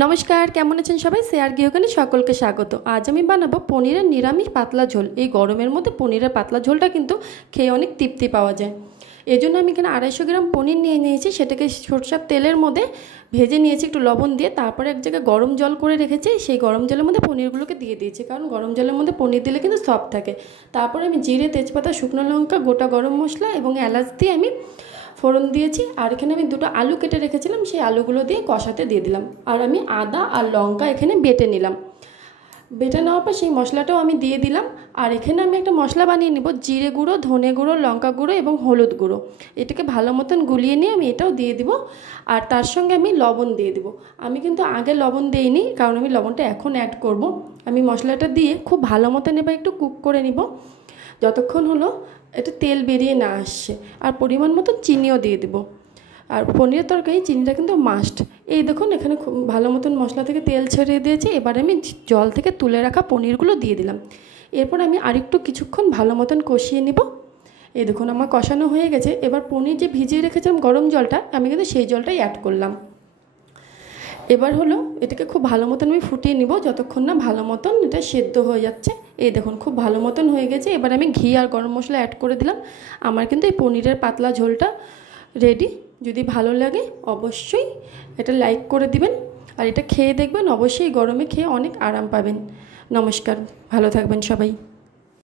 নমস্কার, কেমন আছেন সবাই? শেয়ার গৃহকোণে সকলকে স্বাগত। আজ আমি বানাবো পনিরের নিরামিষ পাতলা ঝোল। এই গরমের মধ্যে পনিরের পাতলা ঝোলটা কিন্তু খেয়ে অনেক তৃপ্তি পাওয়া যায়। এই জন্য আমি এখানে 250 গ্রাম পনির নিয়ে নিয়েছি। সেটাকে সরষের তেলের মধ্যে ভেজে নিয়েছি একটু লবণ দিয়ে। তারপরে এক জায়গায় গরম জল করে রেখেছি। সেই গরম জলের মধ্যে পনিরগুলোকে দিয়ে দিয়েছি, কারণ গরম জলের মধ্যে পনির দিলে কিন্তু সফট থাকে। তারপরে আমি জিরে, তেজপাতা, শুকনো লঙ্কা, গোটা গরম মশলা এবং এলাচ দিয়ে আমি ফোড়ন দিয়েছি। আর এখানে আমি দুটো আলু কেটে রেখেছিলাম, সেই আলুগুলো দিয়ে কষাতে দিয়ে দিলাম। আর আমি আদা আর লঙ্কা এখানে বেটে নিলাম। বেটে নেওয়ার পর সেই মশলাটাও আমি দিয়ে দিলাম। আর এখানে আমি একটা মশলা বানিয়ে নেব, জিরে গুঁড়ো, ধনে গুঁড়ো, লঙ্কা গুঁড়ো এবং হলুদ গুঁড়ো। এটাকে ভালো মতন গুলিয়ে নিয়ে আমি এটাও দিয়ে দিব। আর তার সঙ্গে আমি লবণ দিয়ে দিব। আমি কিন্তু আগে লবণ দিইনি, কারণ আমি লবণটা এখন অ্যাড করব। আমি মশলাটা দিয়ে খুব ভালো মতন এবার একটু কুক করে নিব, যতক্ষণ হলো এটা তেল বেরিয়ে না আসছে। আর পরিমাণ মতো চিনিও দিয়ে দেবো। আর পনিরের তরকারি চিনিটা কিন্তু মাস্ট। এই দেখুন, এখানে খুব ভালো মতন মশলা থেকে তেল ছেড়ে দিয়েছি। এবার আমি জল থেকে তুলে রাখা পনিরগুলো দিয়ে দিলাম। এরপর আমি আরেকটু কিছুক্ষণ ভালো মতন কষিয়ে নেব। এই দেখুন, আমার কষানো হয়ে গেছে। এবার পনির যে ভিজিয়ে রেখেছিলাম গরম জলটা, আমি কিন্তু সেই জলটাই অ্যাড করলাম। এবার হলো এটাকে খুব ভালো মতন আমি ফুটিয়ে নিব, যতক্ষণ না ভালো মতন এটা সেদ্ধ হয়ে যাচ্ছে। এই দেখুন, খুব ভালো মতন হয়ে গেছে। এবার আমি ঘি আর গরম মশলা অ্যাড করে দিলাম। আমার কিন্তু এই পনিরের পাতলা ঝোলটা রেডি। যদি ভালো লাগে অবশ্যই এটা লাইক করে দিবেন। আর এটা খেয়ে দেখবেন, অবশ্যই গরমে খেয়ে অনেক আরাম পাবেন। নমস্কার, ভালো থাকবেন সবাই।